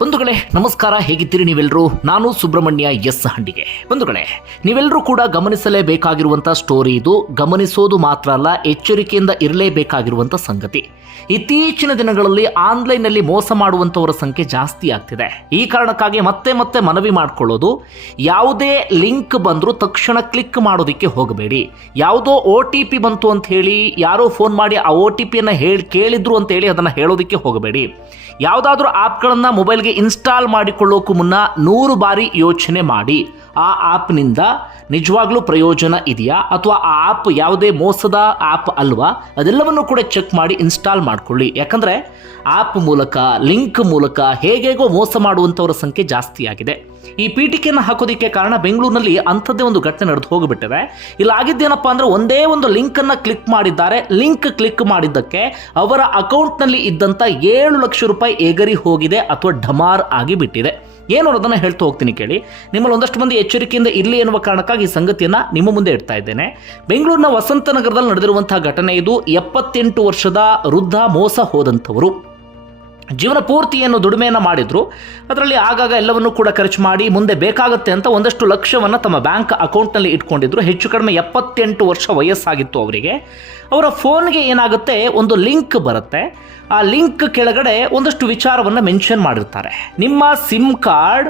ಬಂಧುಗಳೇ, ನಮಸ್ಕಾರ, ಹೇಗಿದ್ದೀರಿ ನೀವೆಲ್ಲರೂ ನಾನು ಸುಬ್ರಹ್ಮಣ್ಯ ಎಸ್ ಹಂಡಿಗೆ. ಬಂಧುಗಳೇ ನೀವೆಲ್ಲರೂ ಕೂಡ ಗಮನಿಸಲೇಬೇಕಾಗಿರುವಂಥ ಸ್ಟೋರಿ ಇದು. ಗಮನಿಸೋದು ಮಾತ್ರ ಅಲ್ಲ, ಎಚ್ಚರಿಕೆಯಿಂದ ಇರಲೇಬೇಕಾಗಿರುವಂಥ ಸಂಗತಿ. ಇತ್ತೀಚಿನ ದಿನಗಳಲ್ಲಿ ಆನ್ಲೈನ್ನಲ್ಲಿ ಮೋಸ ಮಾಡುವಂಥವರ ಸಂಖ್ಯೆ ಜಾಸ್ತಿ ಆಗ್ತಿದೆ. ಈ ಕಾರಣಕ್ಕಾಗಿ ಮತ್ತೆ ಮತ್ತೆ ಮನವಿ ಮಾಡಿಕೊಳ್ಳೋದು, ಯಾವುದೇ ಲಿಂಕ್ ಬಂದರೂ ತಕ್ಷಣ ಕ್ಲಿಕ್ ಮಾಡೋದಕ್ಕೆ ಹೋಗಬೇಡಿ. ಯಾವುದೋ ಒ ಟಿ ಪಿ ಬಂತು ಅಂತ ಹೇಳಿ, ಯಾರೋ ಫೋನ್ ಮಾಡಿ ಆ ಒ ಟಿ ಪಿಯನ್ನು ಹೇಳಿ ಕೇಳಿದ್ರು ಅಂತ ಹೇಳಿ ಅದನ್ನು ಹೇಳೋದಕ್ಕೆ ಹೋಗಬೇಡಿ. ಯಾವುದಾದ್ರೂ ಆ್ಯಪ್ಗಳನ್ನು ಮೊಬೈಲ್ಗೆ ಇನ್ಸ್ಟಾಲ್ ಮಾಡಿಕೊಳ್ಳೋಕ್ಕೂ ಮುನ್ನ ನೂರು ಬಾರಿ ಯೋಚನೆ ಮಾಡಿ. ಆ ಆ್ಯಪ್ನಿಂದ ನಿಜವಾಗ್ಲೂ ಪ್ರಯೋಜನ ಇದೆಯಾ? ಅಥವಾ ಆ ಆ್ಯಪ್ ಯಾವುದೇ ಮೋಸದ ಆ್ಯಪ್ ಅಲ್ವಾ? ಅದೆಲ್ಲವನ್ನು ಕೂಡ ಚೆಕ್ ಮಾಡಿ ಇನ್ಸ್ಟಾಲ್ ಮಾಡಿಕೊಳ್ಳಿ. ಯಾಕಂದರೆ ಆ್ಯಪ್ ಮೂಲಕ ಲಿಂಕ್ ಮೂಲಕ ಹೇಗೆಗೋ ಮೋಸ ಮಾಡುವಂಥವರ ಸಂಖ್ಯೆ ಜಾಸ್ತಿ ಆಗಿದೆ ಈ ಪೀಠಿಕೆಯನ್ನು ಹಾಕೋದಕ್ಕೆ ಕಾರಣ ಬೆಂಗಳೂರಿನಲ್ಲಿ ಅಂಥದ್ದೇ ಒಂದು ಘಟನೆ ನಡೆದು ಹೋಗಿಬಿಟ್ಟಿದೆ ಇಲ್ಲಿ, ಆಗಿದ್ದೇನಪ್ಪ ಅಂದರೆ ಒಂದೇ ಒಂದು ಲಿಂಕನ್ನು ಕ್ಲಿಕ್ ಮಾಡಿದ್ದಾರೆ. ಲಿಂಕ್ ಕ್ಲಿಕ್ ಮಾಡಿದ್ದಕ್ಕೆ ಅವರ ಅಕೌಂಟ್ನಲ್ಲಿ ಇದ್ದಂಥ ಏಳು ಲಕ್ಷ ರೂಪಾಯಿ ಎಗರಿ ಹೋಗಿದೆ ಅಥವಾ ಢಮಾರ್ ಆಗಿ ಬಿಟ್ಟಿದೆ. ಏನು ಅನ್ನೋದನ್ನು ಹೇಳ್ತಾ ಹೋಗ್ತೀನಿ ಕೇಳಿ. ನಿಮ್ಮಲ್ಲಿ ಒಂದಷ್ಟು ಮಂದಿ ಎಚ್ಚರಿಕೆಯಿಂದ ಇರಲಿ ಎನ್ನುವ ಕಾರಣಕ್ಕಾಗಿ ಈ ಸಂಗತಿಯನ್ನು ನಿಮ್ಮ ಮುಂದೆ ಇಡ್ತಾ ಇದ್ದೇನೆ. ಬೆಂಗಳೂರಿನ ವಸಂತ ನಗರದಲ್ಲಿ ನಡೆದಿರುವಂತಹ ಘಟನೆ ಇದು ಎಪ್ಪತ್ತೆಂಟು ವರ್ಷದ ವೃದ್ಧ ಮೋಸ ಹೋದಂಥವರು. ಜೀವನ ಪೂರ್ತಿ ಏನು ದುಡಿಮೆಯನ್ನು ಮಾಡಿದ್ರು. ಅದರಲ್ಲಿ ಆಗಾಗ ಎಲ್ಲವನ್ನೂ ಕೂಡ ಖರ್ಚು ಮಾಡಿ ಮುಂದೆ ಬೇಕಾಗುತ್ತೆ ಅಂತ ಒಂದಷ್ಟು ಲಕ್ಷವನ್ನು ತಮ್ಮ ಬ್ಯಾಂಕ್ ಅಕೌಂಟ್ನಲ್ಲಿ ಇಟ್ಕೊಂಡಿದ್ರು. ಹೆಚ್ಚು ಕಡಿಮೆ ಎಪ್ಪತ್ತೆಂಟು ವರ್ಷ ವಯಸ್ಸಾಗಿತ್ತು ಅವರಿಗೆ. ಅವರ ಫೋನ್ಗೆ ಏನಾಗುತ್ತೆ? ಒಂದು ಲಿಂಕ್ ಬರುತ್ತೆ. ಆ ಲಿಂಕ್ ಕೆಳಗಡೆ ಒಂದಷ್ಟು ವಿಚಾರವನ್ನು ಮೆನ್ಷನ್ ಮಾಡಿರ್ತಾರೆ. ನಿಮ್ಮ ಸಿಮ್ ಕಾರ್ಡ್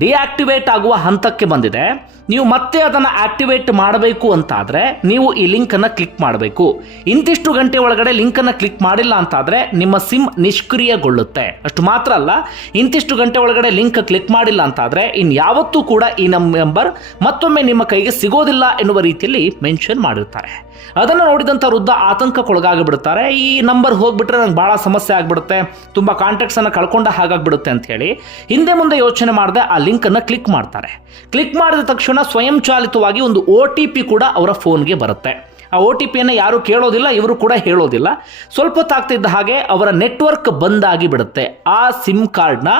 ಡಿಆಕ್ಟಿವೇಟ್ ಆಗುವ ಹಂತಕ್ಕೆ ಬಂದಿದೆ. ನೀವು ಮತ್ತೆ ಅದನ್ನು ಆಕ್ಟಿವೇಟ್ ಮಾಡಬೇಕು ಅಂತಾದರೆ ನೀವು ಈ ಲಿಂಕನ್ನು ಕ್ಲಿಕ್ ಮಾಡಬೇಕು. ಇಂತಿಷ್ಟು ಗಂಟೆ ಒಳಗಡೆ ಲಿಂಕನ್ನು ಕ್ಲಿಕ್ ಮಾಡಿಲ್ಲ ಅಂತಾದರೆ ನಿಮ್ಮ ಸಿಮ್ ನಿಷ್ಕ್ರಿಯಗೊಳ್ಳುತ್ತೆ. ಅಷ್ಟು ಮಾತ್ರ ಅಲ್ಲ, ಇಂತಿಷ್ಟು ಗಂಟೆ ಒಳಗಡೆ ಲಿಂಕ್ ಕ್ಲಿಕ್ ಮಾಡಿಲ್ಲ ಅಂತಾದರೆ ಇನ್ನು ಯಾವತ್ತೂ ಕೂಡ ಈ ನಮ್ಮ ನಂಬರ್ ಮತ್ತೊಮ್ಮೆ ನಿಮ್ಮ ಕೈಗೆ ಸಿಗೋದಿಲ್ಲ ಎನ್ನುವ ರೀತಿಯಲ್ಲಿ ಮೆನ್ಷನ್ ಮಾಡಿರ್ತಾರೆ. ಅದನ್ನು ನೋಡಿದಂಥ ವೃದ್ಧ ಆತಂಕಕ್ಕೊಳಗಾಗಿ ಬಿಡುತ್ತಾರೆ ಈ ನಂಬರ್ ಹೋಗ್ಬಿಟ್ರೆ ನಂಗೆ ಭಾಳ ಸಮಸ್ಯೆ ಆಗಿಬಿಡುತ್ತೆ. ತುಂಬ ಕಾಂಟ್ಯಾಕ್ಟ್ಸನ್ನು ಕಳ್ಕೊಂಡ ಹಾಗಾಗ್ಬಿಡುತ್ತೆ ಅಂತ ಹೇಳಿ ಹಿಂದೆ ಮುಂದೆ ಯೋಚನೆ ಮಾಡದೆ ಆ ಲಿಂಕನ್ನು ಕ್ಲಿಕ್ ಮಾಡ್ತಾರೆ. ಕ್ಲಿಕ್ ಮಾಡಿದ ತಕ್ಷಣ ಸ್ವಯಂಚಾಲಿತವಾಗಿ ಒಂದು ಒ ಟಿ ಪಿ ಕೂಡ ಅವರ ಫೋನ್ಗೆ ಬರುತ್ತೆ. ಆ ಒ ಟಿ ಪಿಯನ್ನು ಯಾರು ಕೇಳೋದಿಲ್ಲ, ಇವರು ಕೂಡ ಹೇಳೋದಿಲ್ಲ. ಸ್ವಲ್ಪ ಹೊತ್ತಾಗ್ತಿದ್ದ ಹಾಗೆ ಅವರ ನೆಟ್ವರ್ಕ್ ಬಂದಾಗಿ ಬಿಡುತ್ತೆ. ಆ ಸಿಮ್ ಕಾರ್ಡ್ನ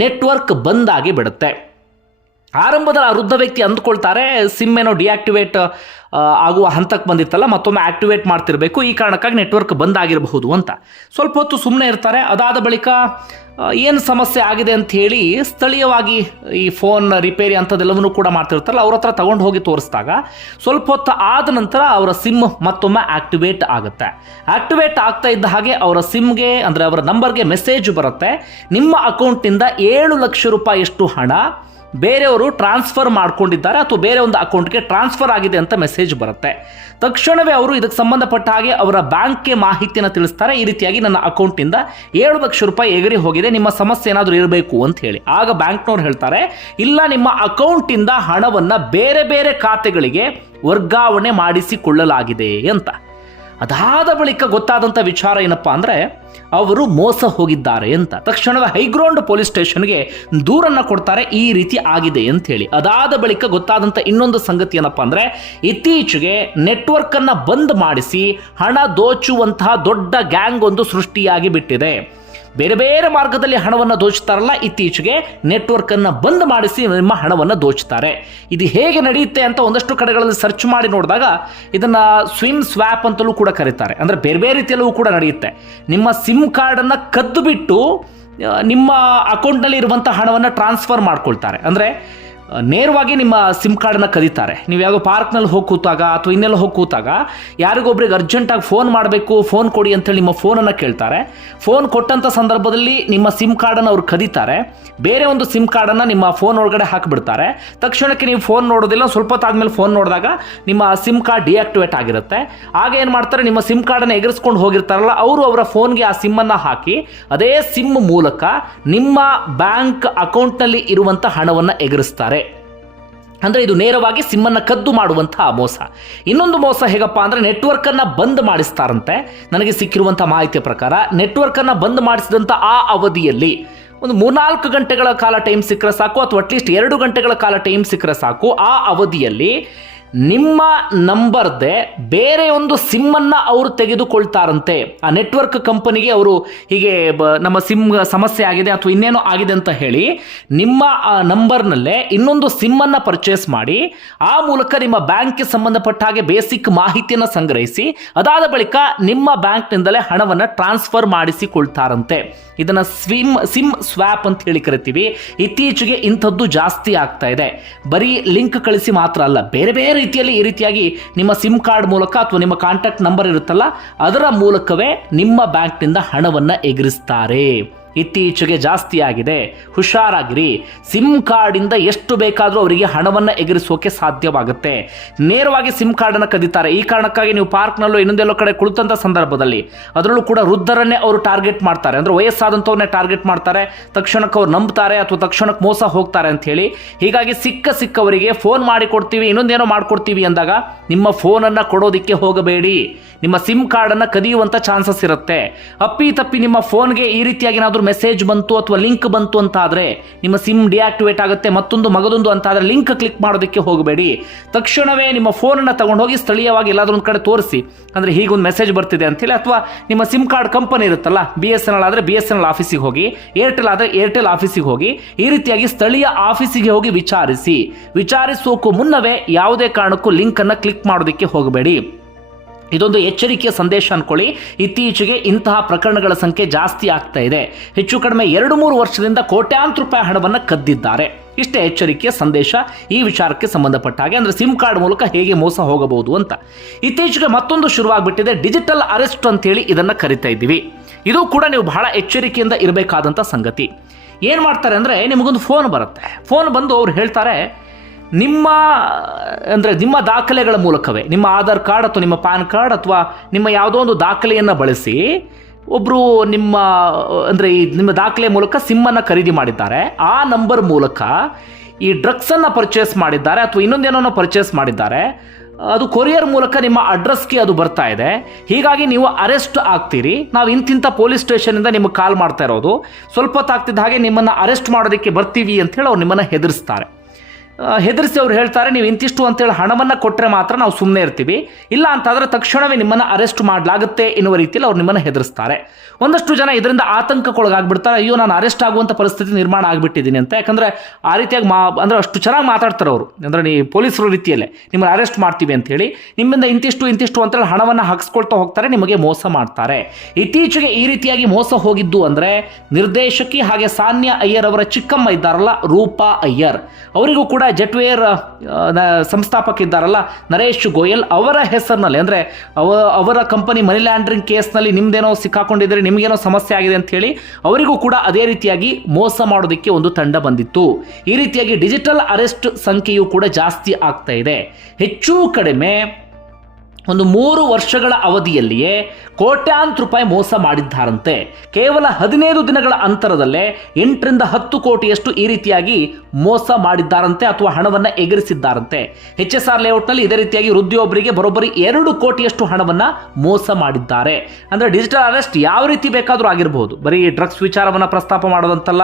ನೆಟ್ವರ್ಕ್ ಬಂದಾಗಿ ಬಿಡುತ್ತೆ. ಆರಂಭದಲ್ಲಿ ಆ ವೃದ್ಧ ವ್ಯಕ್ತಿ ಅಂದ್ಕೊಳ್ತಾರೆ, ಸಿಮ್ ಏನೋ ಡಿಆಕ್ಟಿವೇಟ್ ಆಗುವ ಹಂತಕ್ಕೆ ಬಂದಿತ್ತಲ್ಲ, ಮತ್ತೊಮ್ಮೆ ಆಕ್ಟಿವೇಟ್ ಮಾಡ್ತಿರಬೇಕು, ಈ ಕಾರಣಕ್ಕಾಗಿ ನೆಟ್ವರ್ಕ್ ಬಂದಾಗಿರಬಹುದು ಅಂತ. ಸ್ವಲ್ಪ ಹೊತ್ತು ಸುಮ್ಮನೆ ಇರ್ತಾರೆ. ಅದಾದ ಬಳಿಕ ಏನು ಸಮಸ್ಯೆ ಆಗಿದೆ ಅಂತ ಹೇಳಿ ಸ್ಥಳೀಯವಾಗಿ ಈ ಫೋನ್ ರಿಪೇರಿ ಅಂಥದ್ದೆಲ್ಲವನ್ನೂ ಕೂಡ ಮಾಡ್ತಿರ್ತಾರಲ್ಲ, ಅವ್ರ ಹತ್ರ ತಗೊಂಡು ಹೋಗಿ ತೋರಿಸಿದಾಗ ಸ್ವಲ್ಪ ಹೊತ್ತು ಆದ ನಂತರ ಅವರ ಸಿಮ್ ಮತ್ತೊಮ್ಮೆ ಆಕ್ಟಿವೇಟ್ ಆಗುತ್ತೆ. ಆಕ್ಟಿವೇಟ್ ಆಗ್ತಾ ಇದ್ದ ಹಾಗೆ ಅವರ ಸಿಮ್ಗೆ, ಅಂದರೆ ಅವರ ನಂಬರ್ಗೆ ಮೆಸೇಜ್ ಬರುತ್ತೆ. ನಿಮ್ಮ ಅಕೌಂಟಿಂದ ಏಳು ಲಕ್ಷ ರೂಪಾಯಿಯಷ್ಟು ಹಣ ಬೇರೆಯವರು ಟ್ರಾನ್ಸ್ಫರ್ ಮಾಡ್ಕೊಂಡಿದ್ದಾರೆ ಅಥವಾ ಬೇರೆ ಒಂದು ಅಕೌಂಟ್ಗೆ ಟ್ರಾನ್ಸ್ಫರ್ ಆಗಿದೆ ಅಂತ ಮೆಸೇಜ್ ಬರುತ್ತೆ. ತಕ್ಷಣವೇ ಅವರು ಇದಕ್ಕೆ ಸಂಬಂಧಪಟ್ಟ ಹಾಗೆ ಅವರ ಬ್ಯಾಂಕ್ಗೆ ಮಾಹಿತಿಯನ್ನು ತಿಳಿಸ್ತಾರೆ. ಈ ರೀತಿಯಾಗಿ ನನ್ನ ಅಕೌಂಟಿಂದ ಏಳು ಲಕ್ಷ ರೂಪಾಯಿ ಎಗರಿ ಹೋಗಿದೆ. ನಿಮ್ಮ ಸಮಸ್ಯೆ ಏನಾದರೂ ಇರಬೇಕು ಅಂತ ಹೇಳಿ. ಆಗ ಬ್ಯಾಂಕ್ನವ್ರು ಹೇಳ್ತಾರೆ, ಇಲ್ಲ, ನಿಮ್ಮ ಅಕೌಂಟಿಂದ ಹಣವನ್ನು ಬೇರೆ ಬೇರೆ ಖಾತೆಗಳಿಗೆ ವರ್ಗಾವಣೆ ಮಾಡಿಸಿಕೊಳ್ಳಲಾಗಿದೆ ಅಂತ. ಅದಾದ ಬಳಿಕ ಗೊತ್ತಾದಂಥ ವಿಚಾರ ಏನಪ್ಪ ಅಂದರೆ, ಅವರು ಮೋಸ ಹೋಗಿದ್ದಾರೆ ಅಂತ. ತಕ್ಷಣದ ಹೈಗ್ರೌಂಡ್ ಪೊಲೀಸ್ ಸ್ಟೇಷನ್ಗೆ ದೂರನ್ನು ಕೊಡ್ತಾರೆ, ಈ ರೀತಿ ಆಗಿದೆ ಅಂತ ಹೇಳಿ. ಅದಾದ ಬಳಿಕ ಗೊತ್ತಾದಂಥ ಇನ್ನೊಂದು ಸಂಗತಿ ಏನಪ್ಪ ಅಂದರೆ, ಇತ್ತೀಚೆಗೆ ನೆಟ್ವರ್ಕನ್ನು ಬಂದ್ ಮಾಡಿಸಿ ಹಣ ದೋಚುವಂತಹ ದೊಡ್ಡ ಗ್ಯಾಂಗ್ ಒಂದು ಸೃಷ್ಟಿಯಾಗಿ ಬಿಟ್ಟಿದೆ. ಬೇರೆ ಬೇರೆ ಮಾರ್ಗದಲ್ಲಿ ಹಣವನ್ನು ದೋಚುತ್ತಾರಲ್ಲ, ಇತ್ತೀಚೆಗೆ ನೆಟ್ವರ್ಕನ್ನು ಬಂದ್ ಮಾಡಿಸಿ ನಿಮ್ಮ ಹಣವನ್ನು ದೋಚುತ್ತಾರೆ. ಇದು ಹೇಗೆ ನಡೆಯುತ್ತೆ ಅಂತ ಒಂದಷ್ಟು ಕಡೆಗಳಲ್ಲಿ ಸರ್ಚ್ ಮಾಡಿ ನೋಡಿದಾಗ ಇದನ್ನು ಸ್ವಿಮ್ ಸ್ವ್ಯಾಪ್ ಅಂತಲೂ ಕೂಡ ಕರೀತಾರೆ. ಅಂದರೆ ಬೇರೆ ಬೇರೆ ರೀತಿಯಲ್ಲೂ ಕೂಡ ನಡೆಯುತ್ತೆ. ನಿಮ್ಮ ಸಿಮ್ ಕಾರ್ಡನ್ನು ಕದ್ದು ಬಿಟ್ಟು ನಿಮ್ಮ ಅಕೌಂಟ್ನಲ್ಲಿ ಇರುವಂಥ ಹಣವನ್ನು ಟ್ರಾನ್ಸ್ಫರ್ ಮಾಡ್ಕೊಳ್ತಾರೆ. ಅಂದರೆ ನೇರವಾಗಿ ನಿಮ್ಮ ಸಿಮ್ ಕಾರ್ಡನ್ನ ಕದೀತಾರೆ. ನೀವು ಯಾವುದೋ ಪಾರ್ಕ್ನಲ್ಲಿ ಹೋಗಿ ಕೂತಾಗ ಅಥವಾ ಇನ್ನೆಲ್ಲ ಹೋಗಿ ಕೂತಾಗ ಯಾರಿಗೊಬ್ರಿಗೆ ಅರ್ಜೆಂಟಾಗಿ ಫೋನ್ ಮಾಡಬೇಕು ಫೋನ್ ಕೊಡಿ ಅಂತೇಳಿ ನಿಮ್ಮ ಫೋನನ್ನು ಕೇಳ್ತಾರೆ. ಫೋನ್ ಕೊಟ್ಟಂಥ ಸಂದರ್ಭದಲ್ಲಿ ನಿಮ್ಮ ಸಿಮ್ ಕಾರ್ಡನ್ನು ಅವ್ರು ಕದೀತಾರೆ. ಬೇರೆ ಒಂದು ಸಿಮ್ ಕಾರ್ಡನ್ನು ನಿಮ್ಮ ಫೋನ್ ಒಳಗಡೆ ಹಾಕಿಬಿಡ್ತಾರೆ. ತಕ್ಷಣಕ್ಕೆ ನೀವು ಫೋನ್ ನೋಡೋದಿಲ್ಲ, ಸ್ವಲ್ಪ ಹೊತ್ತಾದ್ಮೇಲೆ ಫೋನ್ ನೋಡಿದಾಗ ನಿಮ್ಮ ಸಿಮ್ ಕಾರ್ಡ್ ಡಿಆಕ್ಟಿವೇಟ್ ಆಗಿರುತ್ತೆ. ಆಗ ಏನು ಮಾಡ್ತಾರೆ, ನಿಮ್ಮ ಸಿಮ್ ಕಾರ್ಡನ್ನು ಎಗರಿಸ್ಕೊಂಡು ಹೋಗಿರ್ತಾರಲ್ಲ, ಅವರು ಅವರ ಫೋನ್ಗೆ ಆ ಸಿಮ್ಮನ್ನು ಹಾಕಿ ಅದೇ ಸಿಮ್ ಮೂಲಕ ನಿಮ್ಮ ಬ್ಯಾಂಕ್ ಅಕೌಂಟ್ನಲ್ಲಿ ಇರುವಂಥ ಹಣವನ್ನು ಎಗರಿಸ್ತಾರೆ. ಅಂದರೆ ಇದು ನೇರವಾಗಿ ಸಿಮ್ಮನ್ನು ಕದ್ದು ಮಾಡುವಂತಹ ಮೋಸ. ಇನ್ನೊಂದು ಮೋಸ ಹೇಗಪ್ಪ ಅಂದರೆ ನೆಟ್ವರ್ಕನ್ನು ಬಂದ್ ಮಾಡಿಸ್ತಾರಂತೆ. ನನಗೆ ಸಿಕ್ಕಿರುವಂಥ ಮಾಹಿತಿಯ ಪ್ರಕಾರ ನೆಟ್ವರ್ಕನ್ನು ಬಂದ್ ಮಾಡಿಸಿದಂಥ ಆ ಅವಧಿಯಲ್ಲಿ ಒಂದು ಮೂರ್ನಾಲ್ಕು ಗಂಟೆಗಳ ಕಾಲ ಟೈಮ್ ಸಿಕ್ಕರೆ ಸಾಕು, ಅಥವಾ ಅಟ್ಲೀಸ್ಟ್ ಎರಡು ಗಂಟೆಗಳ ಕಾಲ ಟೈಮ್ ಸಿಕ್ಕರೆ ಸಾಕು, ಆ ಅವಧಿಯಲ್ಲಿ ನಿಮ್ಮ ನಂಬರ್ದೆ ಬೇರೆ ಒಂದು ಸಿಮ್ಮನ್ನು ಅವರು ತೆಗೆದುಕೊಳ್ತಾರಂತೆ. ಆ ನೆಟ್ವರ್ಕ್ ಕಂಪನಿಗೆ ಅವರು ಹೀಗೆ ನಮ್ಮ ಸಿಮ್ ಸಮಸ್ಯೆ ಆಗಿದೆ ಅಥವಾ ಇನ್ನೇನೋ ಆಗಿದೆ ಅಂತ ಹೇಳಿ ನಿಮ್ಮ, ಆ, ನಂಬರ್ನಲ್ಲೇ ಇನ್ನೊಂದು ಸಿಮ್ಮನ್ನು ಪರ್ಚೇಸ್ ಮಾಡಿ, ಆ ಮೂಲಕ ನಿಮ್ಮ ಬ್ಯಾಂಕ್ಗೆ ಸಂಬಂಧಪಟ್ಟ ಹಾಗೆ ಬೇಸಿಕ್ ಮಾಹಿತಿಯನ್ನು ಸಂಗ್ರಹಿಸಿ, ಅದಾದ ಬಳಿಕ ನಿಮ್ಮ ಬ್ಯಾಂಕ್ನಿಂದಲೇ ಹಣವನ್ನು ಟ್ರಾನ್ಸ್ಫರ್ ಮಾಡಿಸಿಕೊಳ್ತಾರಂತೆ. ಇದನ್ನು ಸ್ವಿಮ್ ಸಿಮ್ ಸ್ವ್ಯಾಪ್ ಅಂತ ಹೇಳಿ ಕರಿತೀವಿ. ಇತ್ತೀಚೆಗೆ ಇಂಥದ್ದು ಜಾಸ್ತಿ ಆಗ್ತಾ ಇದೆ. ಬರೀ ಲಿಂಕ್ ಕಳಿಸಿ ಮಾತ್ರ ಅಲ್ಲ, ಬೇರೆ ಬೇರೆ ರೀತಿಯಲ್ಲಿ ಈ ರೀತಿಯಾಗಿ ನಿಮ್ಮ ಸಿಮ್ ಕಾರ್ಡ್ ಮೂಲಕ ಅಥವಾ ನಿಮ್ಮ ಕಾಂಟ್ಯಾಕ್ಟ್ ನಂಬರ್ ಇರುತ್ತಲ್ಲ, ಅದರ ಮೂಲಕವೇ ನಿಮ್ಮ ಬ್ಯಾಂಕ್ನಿಂದ ಹಣವನ್ನು ಎಗರಿಸ್ತಾರೆ. ಇತ್ತೀಚೆಗೆ ಜಾಸ್ತಿ ಆಗಿದೆ. ಹುಷಾರಾಗಿರಿ. ಸಿಮ್ ಕಾರ್ಡಿಂದ ಎಷ್ಟು ಬೇಕಾದರೂ ಅವರಿಗೆ ಹಣವನ್ನು ಎಗರಿಸೋಕೆ ಸಾಧ್ಯವಾಗುತ್ತೆ. ನೇರವಾಗಿ ಸಿಮ್ ಕಾರ್ಡನ್ನು ಕದೀತಾರೆ. ಈ ಕಾರಣಕ್ಕಾಗಿ ನೀವು ಪಾರ್ಕ್ನಲ್ಲೋ ಇನ್ನೊಂದೆಲ್ಲೋ ಕಡೆ ಕುಳಿತಂಥ ಸಂದರ್ಭದಲ್ಲಿ ಅದರಲ್ಲೂ ಕೂಡ ವೃದ್ಧರನ್ನೇ ಅವರು ಟಾರ್ಗೆಟ್ ಮಾಡ್ತಾರೆ. ಅಂದರೆ ವಯಸ್ಸಾದಂಥವ್ರನ್ನೇ ಟಾರ್ಗೆಟ್ ಮಾಡ್ತಾರೆ. ತಕ್ಷಣಕ್ಕೆ ಅವ್ರು ನಂಬ್ತಾರೆ ಅಥವಾ ತಕ್ಷಣಕ್ಕೆ ಮೋಸ ಹೋಗ್ತಾರೆ ಅಂತ ಹೇಳಿ. ಹೀಗಾಗಿ ಸಿಕ್ಕ ಸಿಕ್ಕವರಿಗೆ ಫೋನ್ ಮಾಡಿ ಕೊಡ್ತೀವಿ, ಇನ್ನೊಂದೇನೋ ಮಾಡ್ಕೊಡ್ತೀವಿ ಅಂದಾಗ ನಿಮ್ಮ ಫೋನನ್ನು ಕೊಡೋದಕ್ಕೆ ಹೋಗಬೇಡಿ. ನಿಮ್ಮ ಸಿಮ್ ಕಾರ್ಡನ್ನು ಕದಿಯುವಂಥ ಚಾನ್ಸಸ್ ಇರುತ್ತೆ. ಅಪ್ಪಿ ತಪ್ಪಿ ನಿಮ್ಮ ಫೋನ್ಗೆ ಈ ರೀತಿಯಾಗಿ ಏನಾದರೂ ಮೆಸೇಜ್ ಬಂತು ಅಥವಾ ಲಿಂಕ್ ಬಂತು ಅಂತ ಆದರೆ ನಿಮ್ಮ ಸಿಮ್ ಡಿಆಕ್ಟಿವೇಟ್ ಆಗುತ್ತೆ, ಮತ್ತೊಂದು ಮಗದೊಂದು ಅಂತ ಆದರೆ ಲಿಂಕ್ ಕ್ಲಿಕ್ ಮಾಡೋದಕ್ಕೆ ಹೋಗಬೇಡಿ. ತಕ್ಷಣವೇ ನಿಮ್ಮ ಫೋನನ್ನು ತಗೊಂಡು ಹೋಗಿ ಸ್ಥಳೀಯವಾಗಿ ಎಲ್ಲಾದರೂ ಒಂದು ಕಡೆ ತೋರಿಸಿ. ಅಂದರೆ ಹೀಗೊಂದು ಮೆಸೇಜ್ ಬರ್ತಿದೆ ಅಂತೇಳಿ ಅಥವಾ ನಿಮ್ಮ ಸಿಮ್ ಕಾರ್ಡ್ ಕಂಪನಿ ಇರುತ್ತಲ್ಲ ಬಿ ಎಸ್ ಎನ್ ಎಲ್ ಆದರೆ ಬಿ ಎಸ್ ಎನ್ ಎಲ್ ಆಫೀಸಿಗೆ ಹೋಗಿ ಏರ್ಟೆಲ್ ಆದರೆ ಏರ್ಟೆಲ್ ಆಫೀಸಿಗೆ ಹೋಗಿ, ಈ ರೀತಿಯಾಗಿ ಸ್ಥಳೀಯ ಆಫೀಸಿಗೆ ಹೋಗಿ ವಿಚಾರಿಸಿ. ವಿಚಾರಿಸೋಕ್ಕೂ ಮುನ್ನವೇ ಯಾವುದೇ ಕಾರಣಕ್ಕೂ ಲಿಂಕನ್ನು ಕ್ಲಿಕ್ ಮಾಡೋದಕ್ಕೆ ಹೋಗಬೇಡಿ. ಇದೊಂದು ಎಚ್ಚರಿಕೆಯ ಸಂದೇಶ ಅನ್ಕೊಳ್ಳಿ. ಇತ್ತೀಚೆಗೆ ಇಂತಹ ಪ್ರಕರಣಗಳ ಸಂಖ್ಯೆ ಜಾಸ್ತಿ ಆಗ್ತಾ ಇದೆ. ಹೆಚ್ಚು ಕಡಿಮೆ ಎರಡು ಮೂರು ವರ್ಷದಿಂದ ಕೋಟ್ಯಾಂತರ ರೂಪಾಯಿ ಹಣವನ್ನು ಕದ್ದಿದ್ದಾರೆ. ಇಷ್ಟೇ ಎಚ್ಚರಿಕೆಯ ಸಂದೇಶ ಈ ವಿಚಾರಕ್ಕೆ ಸಂಬಂಧಪಟ್ಟ ಹಾಗೆ, ಅಂದರೆ ಸಿಮ್ ಕಾರ್ಡ್ ಮೂಲಕ ಹೇಗೆ ಮೋಸ ಹೋಗಬಹುದು ಅಂತ. ಇತ್ತೀಚೆಗೆ ಮತ್ತೊಂದು ಶುರುವಾಗ್ಬಿಟ್ಟಿದೆ, ಡಿಜಿಟಲ್ ಅರೆಸ್ಟ್ ಅಂತೇಳಿ ಇದನ್ನು ಕರಿತಾ ಇದ್ದೀವಿ. ಇದು ಕೂಡ ನೀವು ಬಹಳ ಎಚ್ಚರಿಕೆಯಿಂದ ಇರಬೇಕಾದಂಥ ಸಂಗತಿ. ಏನು ಮಾಡ್ತಾರೆ ಅಂದರೆ ನಿಮಗೊಂದು ಫೋನ್ ಬರುತ್ತೆ. ಫೋನ್ ಬಂದು ಅವ್ರು ಹೇಳ್ತಾರೆ ನಿಮ್ಮ, ಅಂದರೆ ನಿಮ್ಮ ದಾಖಲೆಗಳ ಮೂಲಕವೇ, ನಿಮ್ಮ ಆಧಾರ್ ಕಾರ್ಡ್ ಅಥವಾ ನಿಮ್ಮ ಪ್ಯಾನ್ ಕಾರ್ಡ್ ಅಥವಾ ನಿಮ್ಮ ಯಾವುದೋ ಒಂದು ದಾಖಲೆಯನ್ನು ಬಳಸಿ ಒಬ್ಬರು ನಿಮ್ಮ, ಅಂದರೆ ಈ ನಿಮ್ಮ ದಾಖಲೆ ಮೂಲಕ ಸಿಮ್ಮನ್ನು ಖರೀದಿ ಮಾಡಿದ್ದಾರೆ. ಆ ನಂಬರ್ ಮೂಲಕ ಈ ಡ್ರಗ್ಸನ್ನು ಪರ್ಚೇಸ್ ಮಾಡಿದ್ದಾರೆ ಅಥವಾ ಇನ್ನೊಂದೇನೋ ಪರ್ಚೇಸ್ ಮಾಡಿದ್ದಾರೆ. ಅದು ಕೊರಿಯರ್ ಮೂಲಕ ನಿಮ್ಮ ಅಡ್ರೆಸ್ಗೆ ಅದು ಬರ್ತಾ ಇದೆ. ಹೀಗಾಗಿ ನೀವು ಅರೆಸ್ಟ್ ಆಗ್ತೀರಿ. ನಾವು ಇಂತಿಂಥ ಪೊಲೀಸ್ ಸ್ಟೇಷನಿಂದ ನಿಮಗೆ ಕಾಲ್ ಮಾಡ್ತಾ ಇರೋದು. ಸ್ವಲ್ಪ ಹೊತ್ತಾಗ್ತಿದ್ದ ಹಾಗೆ ನಿಮ್ಮನ್ನು ಅರೆಸ್ಟ್ ಮಾಡೋದಕ್ಕೆ ಬರ್ತೀವಿ ಅಂತೇಳಿ ಅವ್ರು ನಿಮ್ಮನ್ನು ಹೆದರಿಸ್ತಾರೆ. ಹೆದರಿಸಿ ಅವ್ರು ಹೇಳ್ತಾರೆ, ನೀವು ಇಂತಿಷ್ಟು ಅಂತೇಳಿ ಹಣವನ್ನು ಕೊಟ್ಟರೆ ಮಾತ್ರ ನಾವು ಸುಮ್ಮನೆ ಇರ್ತೀವಿ. ಇಲ್ಲ ಅಂತಾದರೆ ತಕ್ಷಣವೇ ನಿಮ್ಮನ್ನು ಅರೆಸ್ಟ್ ಮಾಡಲಾಗುತ್ತೆ ಎನ್ನುವ ರೀತಿಯಲ್ಲಿ ಅವ್ರು ನಿಮ್ಮನ್ನು ಹೆದರಿಸ್ತಾರೆ. ಒಂದಷ್ಟು ಜನ ಇದರಿಂದ ಆತಂಕಕ್ಕೊಳಗಾಗ್ಬಿಡ್ತಾರೆ. ಅಯ್ಯೋ, ನಾನು ಅರೆಸ್ಟ್ ಆಗುವಂಥ ಪರಿಸ್ಥಿತಿ ನಿರ್ಮಾಣ ಆಗಿಬಿಟ್ಟಿದ್ದೀನಿ ಅಂತ. ಯಾಕಂದರೆ ಆ ರೀತಿಯಾಗಿ ಮಾ, ಅಂದರೆ ಅಷ್ಟು ಚೆನ್ನಾಗಿ ಮಾತಾಡ್ತಾರೆ ಅವರು. ಅಂದರೆ ನೀ ಪೊಲೀಸರು ರೀತಿಯಲ್ಲೇ, ನಿಮ್ಮನ್ನು ಅರೆಸ್ಟ್ ಮಾಡ್ತೀವಿ ಅಂತ ಹೇಳಿ ನಿಮ್ಮಿಂದ ಇಂತಿಷ್ಟು ಇಂತಿಷ್ಟು ಅಂತೇಳಿ ಹಣವನ್ನು ಹಾಕಿಸ್ಕೊಳ್ತಾ ಹೋಗ್ತಾರೆ, ನಿಮಗೆ ಮೋಸ ಮಾಡ್ತಾರೆ. ಇತ್ತೀಚೆಗೆ ಈ ರೀತಿಯಾಗಿ ಮೋಸ ಹೋಗಿದ್ದು ಅಂದರೆ ನಿರ್ದೇಶಕಿ ಹಾಗೆ ಸಾನ್ಯ ಅಯ್ಯರ್ ಅವರ ಚಿಕ್ಕಮ್ಮ ಇದ್ದಾರಲ್ಲ, ರೂಪಾ ಅಯ್ಯರ್. ಅವರಿಗೂ ಕೂಡ ಜೆಟ್ವೇರ್ ಸಂಸ್ಥಾಪಕ ಇದ್ದಾರಲ್ಲ, ನರೇಶ್ ಗೋಯಲ್ ಅವರ ಹೆಸರಿನಲ್ಲಿ, ಅಂದರೆ ಅವ, ಅವರ ಕಂಪನಿ ಮನಿ ಲ್ಯಾಂಡ್ರಿಂಗ್ ಕೇಸ್ನಲ್ಲಿ ನಿಮ್ದೇನೋ ಸಿಕ್ಕಾಕೊಂಡಿದ್ರೆ ನಿಮಗೇನೋ ಸಮಸ್ಯೆ ಆಗಿದೆ ಅಂತ ಹೇಳಿ, ಅವರಿಗೂ ಕೂಡ ಅದೇ ರೀತಿಯಾಗಿ ಮೋಸ ಮಾಡೋದಕ್ಕೆ ಒಂದು ತಂಡ ಬಂದಿತ್ತು. ಈ ರೀತಿಯಾಗಿ ಡಿಜಿಟಲ್ ಅರೆಸ್ಟ್ ಸಂಖ್ಯೆಯು ಕೂಡ ಜಾಸ್ತಿ ಆಗ್ತಾ ಇದೆ. ಹೆಚ್ಚು ಕಡಿಮೆ ಒಂದು ಮೂರು ವರ್ಷಗಳ ಅವಧಿಯಲ್ಲಿಯೇ ಕೋಟ್ಯಾಂತರ ರೂಪಾಯಿ ಮೋಸ ಮಾಡಿದ್ದಾರಂತೆ. ಕೇವಲ ಹದಿನೈದು ದಿನಗಳ ಅಂತರದಲ್ಲೇ ಎಂಟರಿಂದ ಹತ್ತು ಕೋಟಿಯಷ್ಟು ಈ ರೀತಿಯಾಗಿ ಮೋಸ ಮಾಡಿದ್ದಾರಂತೆ ಅಥವಾ ಹಣವನ್ನು ಎಗರಿಸಿದ್ದಾರಂತೆ. ಎಚ್ ಎಸ್ ಆರ್ ಲೇಔಟ್ನಲ್ಲಿ ಇದೇ ರೀತಿಯಾಗಿ ವೃದ್ಧಿಯೊಬ್ಬರಿಗೆ ಬರೋಬ್ಬರಿ ಎರಡು ಕೋಟಿಯಷ್ಟು ಹಣವನ್ನು ಮೋಸ ಮಾಡಿದ್ದಾರೆ. ಅಂದರೆ ಡಿಜಿಟಲ್ ಅರೆಸ್ಟ್ ಯಾವ ರೀತಿ ಬೇಕಾದರೂ ಆಗಿರಬಹುದು ಬರೀ ಡ್ರಗ್ಸ್ ವಿಚಾರವನ್ನು ಪ್ರಸ್ತಾಪ ಮಾಡೋದಂತಲ್ಲ,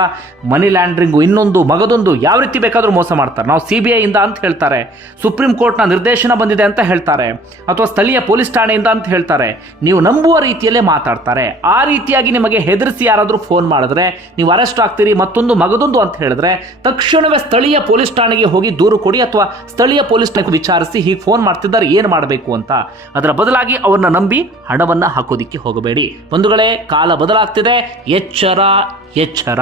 ಮನಿ ಲ್ಯಾಂಡ್ರಿಂಗು ಇನ್ನೊಂದು, ಮಗದೊಂದು ಯಾವ ರೀತಿ ಬೇಕಾದರೂ ಮೋಸ ಮಾಡ್ತಾರೆ. ನಾವು ಸಿ ಬಿ ಐಯಿಂದ ಅಂತ ಹೇಳ್ತಾರೆ. ಸುಪ್ರೀಂ ಕೋರ್ಟ್ನ ನಿರ್ದೇಶನ ಬಂದಿದೆ ಅಂತ ಹೇಳ್ತಾರೆ. ಅಥವಾ ಸ್ಥಳೀಯ ಪೊಲೀಸ್ ಠಾಣೆಯಿಂದ ಅಂತ ಹೇಳ್ತಾರೆ. ನೀವು ನಂಬುವ ರೀತಿಯಲ್ಲೇ ಮಾತಾಡ್ತಾರೆ. ಆ ರೀತಿಯಾಗಿ ನಿಮಗೆ ಹೆದರಿಸಿ ಯಾರಾದರೂ ಫೋನ್ ಮಾಡಿದ್ರೆ, ನೀವು ಅರೆಸ್ಟ್ ಆಗ್ತೀರಿ, ಮತ್ತೊಂದು ಮಗದೊಂದು ಅಂತ ಹೇಳಿದ್ರೆ, ತಕ್ಷಣವೇ ಸ್ಥಳೀಯ ಪೊಲೀಸ್ ಠಾಣೆಗೆ ಹೋಗಿ ದೂರು ಕೊಡಿ ಅಥವಾ ಸ್ಥಳೀಯ ಪೊಲೀಸ್ ಠಾಣೆಗೆ ವಿಚಾರಿಸಿ ಹೀಗೆ ಫೋನ್ ಮಾಡ್ತಿದ್ದಾರೆ, ಏನು ಮಾಡಬೇಕು ಅಂತ. ಅದರ ಬದಲಾಗಿ ಅವ್ರನ್ನ ನಂಬಿ ಹಣವನ್ನು ಹಾಕೋದಿಕ್ಕೆ ಹೋಗಬೇಡಿ. ಬಂಧುಗಳೇ, ಕಾಲ ಬದಲಾಗ್ತಿದೆ. ಎಚ್ಚರ ಎಚ್ಚರ.